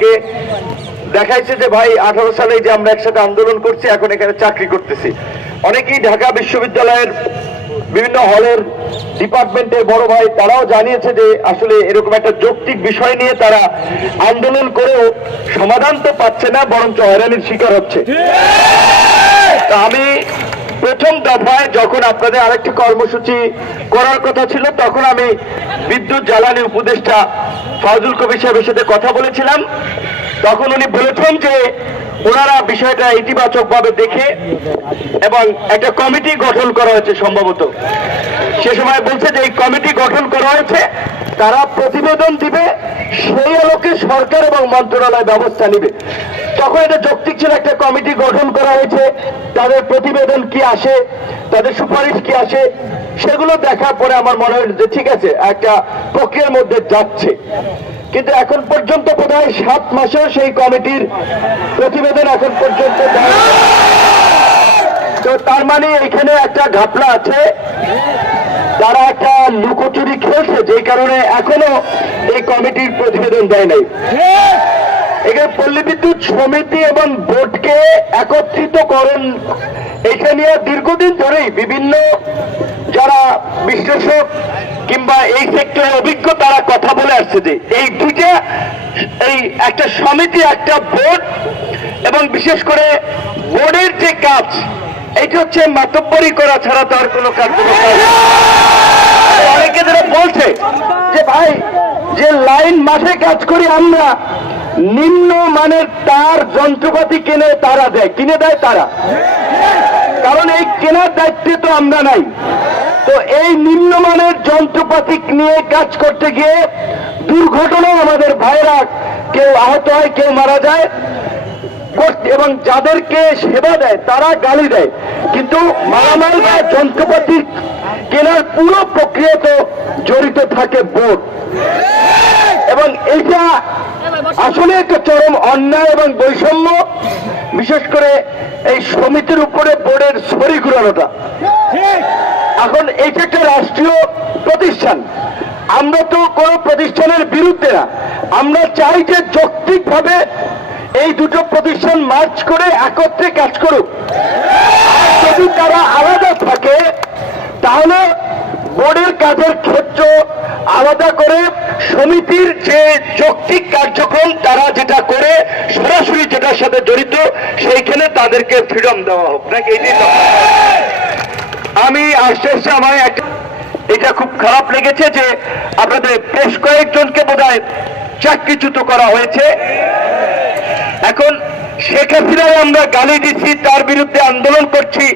আমাদেরকে দেখাইছে যে ভাই 18 সালে যে আমরা একসাথে আন্দোলন করছি, এখন এখানে চাকরি করতেছি। অনেকেই ঢাকা বিশ্ববিদ্যালয়ের বিভিন্ন হলের ডিপার্টমেন্টের বড় ভাই তারাও জানিয়েছে যে আসলে এরকম একটা যৌক্তিক বিষয় নিয়ে তারা আন্দোলন করেও সমাধান তো পাচ্ছে না, বরঞ্চ হয়রানির শিকার হচ্ছে। তা আমি প্রথম দফায় যখন আপনাদের আরেকটি কর্মসূচি করার কথা ছিল, তখন আমি বিদ্যুৎ জ্বালানি উপদেষ্টা ফজলুল কবির সাহেবের সাথে কথা বলেছিলাম। তখন উনি বলেছেন যে ওনারা বিষয়টা ইতিবাচকভাবে দেখে এবং একটা কমিটি গঠন করা হয়েছে সম্ভবত। সে সময় বলছে যে এই কমিটি গঠন করা হয়েছে, তারা প্রতিবেদন দিবে, সেই আলোকে সরকার এবং মন্ত্রণালয় ব্যবস্থা নেবে। তখন এটা যৌক্তিক ছিল, একটা কমিটি গঠন করা হয়েছে, তাদের প্রতিবেদন কি আসে, তাদের সুপারিশ কি আসে, সেগুলো দেখার পরে আমার মনে হয় যে ঠিক আছে, একটা প্রক্রিয়ার মধ্যে যাচ্ছে। কিন্তু এখন পর্যন্ত বোধহয় 7 মাসেও সেই কমিটির প্রতিবেদন এখন পর্যন্ত দেয়। তো তার মানে এখানে একটা ঘাপলা আছে, তারা একটা লুকোচুরি খেলছে, যে কারণে এখনো এই কমিটির প্রতিবেদন দেয় নাই। এখানে পল্লী বিদ্যুৎ সমিতি এবং বোর্ডকে একত্রিতকরণ, এটা নিয়ে দীর্ঘদিন ধরেই বিভিন্ন যারা বিশ্লেষক কিংবা এই সেক্টরের অভিজ্ঞ তারা কথা বলে আসছে যে এই দুইটা, এই একটা সমিতি একটা বোর্ড, এবং বিশেষ করে বোর্ডের যে কাজ এটা হচ্ছে মাতব্বরি করা ছাড়া তো আর কোনো কাজ। অনেকে যারা বলছে যে ভাই যে লাইন মাঠে কাজ করি আমরা, নিম্ন মানের তার যন্ত্রপাতি কিনে দেয় তারা, কারণ এই কেনার দায়িত্বে তো আমরা নাই। তো এই নিম্নমানের যন্ত্রপাতি নিয়ে কাজ করতে গিয়ে দুর্ঘটনা, আমাদের ভাইরা কেউ আহত হয়, কেউ মারা যায়, এবং যাদেরকে সেবা দেয় তারা গালি দেয়। কিন্তু মালামাল বা যন্ত্রপাতি কেনার পুরো প্রক্রিয়া তো জড়িত থাকে বোর্ড, এবং এইটা আসলে একটা চরম অন্যায় এবং বৈষম্য, বিশেষ করে এই সমিতির উপরে বোর্ডের ছড়ি ঘুরানোটা। এখন এইটা একটা রাষ্ট্রীয় প্রতিষ্ঠান, আমরা তো কোনো প্রতিষ্ঠানের বিরুদ্ধে না, আমরা চাই যে যৌক্তিকভাবে এই দুটো প্রতিষ্ঠান মার্চ করে একত্রে কাজ করুক। আর যদি তারা আলাদা থাকে তাহলে বোর্ডের কাজের ক্ষেত্র আলাদা করে সমিতির যে যৌক্তিক কার্যক্রম তারা যেটা করে সরাসরি যেটার সাথে জড়িত সেইখানে তাদেরকে ফ্রিডম দেওয়া হোক নাকি। আমি আস্তে আমার এটা খুব খারাপ লেগেছে যে আপনাদের বেশ কয়েকজনকে বোধহয় চাকরিচ্যুত করা হয়েছে। এখন শেখ হাসিনায় আমরা গালি দিচ্ছি, তার বিরুদ্ধে আন্দোলন করছি,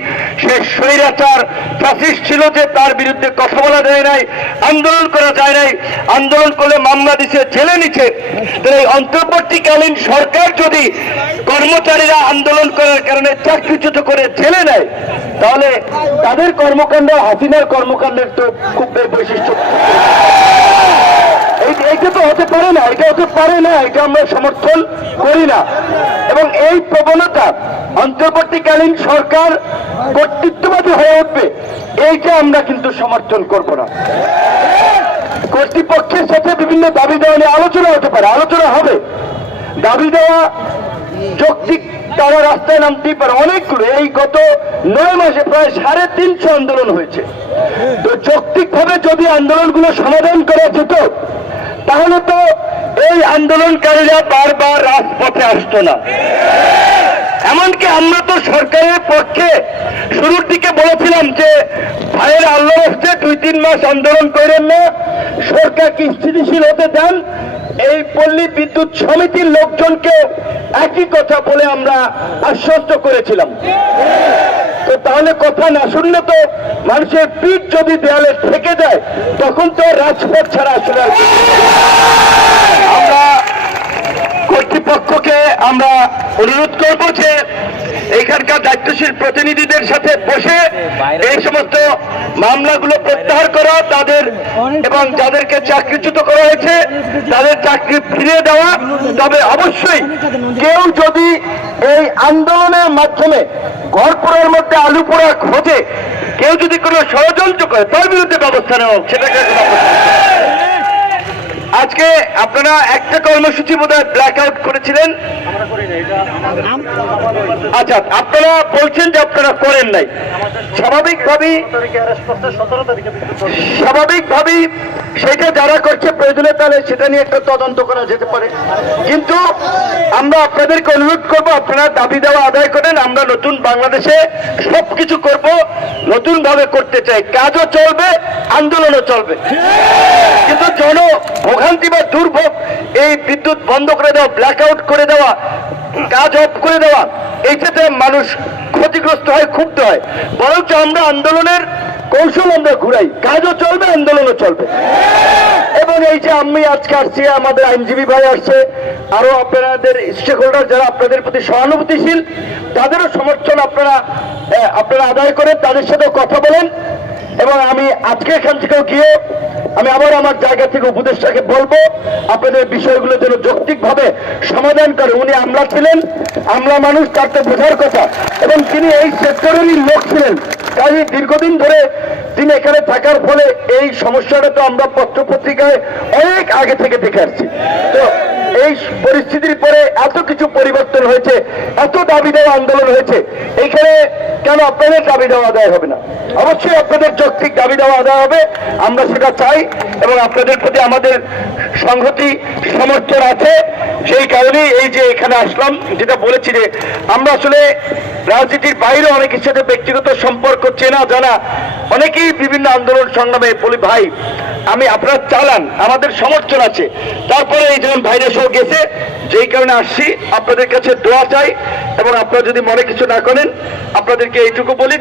সে স্বৈরাচার ফ্যাসিস্ট ছিল যে তার বিরুদ্ধে কথা বলা যায় নাই, আন্দোলন করা যায় নাই, আন্দোলন করলে মামলা দিছে, জেলে নিচ্ছে। এই অন্তর্বর্তীকালীন সরকার যদি কর্মচারীরা আন্দোলন করার কারণে চাকরিচ্যুত করে জেলে নেয়, তাহলে তাদের কর্মকাণ্ড হাসিনার কর্মকাণ্ডের তো খুব বৈশিষ্ট্য। এইটা তো হতে পারে না, এটা হতে পারে না, এটা আমরা সমর্থন করি না। এবং এই প্রবণতা অন্তর্বর্তীকালীন সরকার কর্তৃত্ববাদী হয়ে উঠবে, এইটা আমরা কিন্তু সমর্থন করব না। কর্তৃপক্ষের সাথে বিভিন্ন দাবি দেওয়া নিয়ে আলোচনা হতে পারে, আলোচনা হবে, দাবি দেওয়া যৌক্তিক, তারা রাস্তায় নামতেই পারে অনেকগুলো। এই গত 9 মাসে প্রায় 350 আন্দোলন হয়েছে। তো যৌক্তিকভাবে যদি আন্দোলনগুলো সমাধান করা যেত তাহলে তো এই আন্দোলনকারীরা বারবার রাজপথে আসতো না। এমনকি আমরা তো সরকারের পক্ষে শুরুর দিকে বলেছিলাম যে ভাইয়ের আল্লাহ হচ্ছে 2-3 মাস আন্দোলন করেন না, সরকারকে স্থিতিশীল হতে দেন। এই পল্লী বিদ্যুৎ সমিতির লোকজনকে একই কথা বলে আমরা আশ্বস্ত করেছিলাম। তো তাহলে কথা না শুনলে তো মানুষের পিঠ যদি দেয়ালে থেকে যায় তখন তো রাজপথ ছাড়া আসলে আমরা কর্তৃপক্ষকে আমরা অনুরোধ করব যে এখানকার দায়িত্বশীল প্রতিনিধিদের সাথে বসে এই সমস্ত মামলাগুলো প্রত্যাহার করা, তাদের এবং যাদেরকে চাকরিচ্যুত করা হয়েছে তাদের চাকরি ফিরিয়ে দেওয়া। তবে অবশ্যই কেউ যদি এই আন্দোলনের মাধ্যমে ঘরপোড়ার মধ্যে আলু পোড়া খোঁজে, কেউ যদি কোনো ষড়যন্ত্র করে তার বিরুদ্ধে ব্যবস্থা নেওয়া হোক, সেটাকে আজকে আপনারা একটা কর্মসূচি বোধহয় ব্ল্যাক আউট করেছিলেন। আচ্ছা, আপনারা বলছেন যে আপনারা করেন নাই। স্বাভাবিকভাবেই সেটা যারা করছে প্রয়োজনে তাহলে সেটা নিয়ে একটা তদন্ত করা যেতে পারে, কিন্তু আমরা আপনাদেরকে অনুরোধ করবো আপনারা দাবি দেওয়া আদায় করেন। আমরা নতুন বাংলাদেশে সবকিছু করব, নতুন ভাবে করতে চাই, কাজও চলবে, আন্দোলনও চলবে, কিন্তু ভোগান্তি বা দুর্ভোগ, এই বিদ্যুৎ বন্ধ করে দেওয়া, ব্ল্যাক আউট করে দেওয়া, কাজ অফ করে দেওয়া, এইটাতে মানুষ ক্ষতিগ্রস্ত হয়, ক্ষুব্ধ হয়। বরঞ্চ আমরা আন্দোলনের কৌশল আমরা ঘুরাই, কাজও চলবে, আন্দোলনও চলবে। এবং এই যে আমি আজকে আসছি, আমাদের আইনজীবী ভাই আসছে, আরো আপনাদের স্টেক হোল্ডার যারা আপনাদের প্রতি সহানুভূতিশীল, তাদেরও সমর্থন আপনারা আদায় করেন, তাদের সাথেও কথা বলেন। এবং আমি আজকে এখান থেকেও গিয়ে আমি আবার আমার জায়গা থেকে উপদেষ্টাকে বলবো আপনাদের বিষয়গুলো যেন যৌক্তিকভাবে সমাধান করে। উনি আমলা ছিলেন, আমলা মানুষ, তার তো বোঝার কথা, এবং তিনি এই সেক্টরেরই লোক ছিলেন, তাই দীর্ঘদিন ধরে তিনি এখানে থাকার ফলে এই সমস্যাটা তো আমরা পত্র পত্রিকায় অনেক আগে থেকে দেখে আসছি। তো এই পরিস্থিতির পরে এত কিছু পরিবর্তন হয়েছে, এত দাবি দেওয়া আন্দোলন হয়েছে, এইখানে কেন আপনাদের দাবি দেওয়া আদায় হবে না? অবশ্যই আপনাদের যৌক্তিক দাবি দেওয়া আদায় হবে, আমরা সেটা চাই, এবং আপনাদের প্রতি আমাদের সংহতি সমর্থন আছে। সেই কারণেই এই যে এখানে আসলাম, যেটা বলেছি যে আমরা আসলে রাজনীতির বাইরে অনেকের সাথে ব্যক্তিগত সম্পর্ক চেনা জানা, অনেকেই বিভিন্ন আন্দোলন সংগ্রামে বলি ভাই আমি আপনারা চালান, আমাদের সমর্থন আছে। তারপরে এই যেমন ভাইরা সহ গেছে, যেই কারণে আসছি, আপনাদের কাছে দোয়া চাই, এবং আপনারা যদি মনে কিছু না করেন, আপনাদেরকে এইটুকু বলি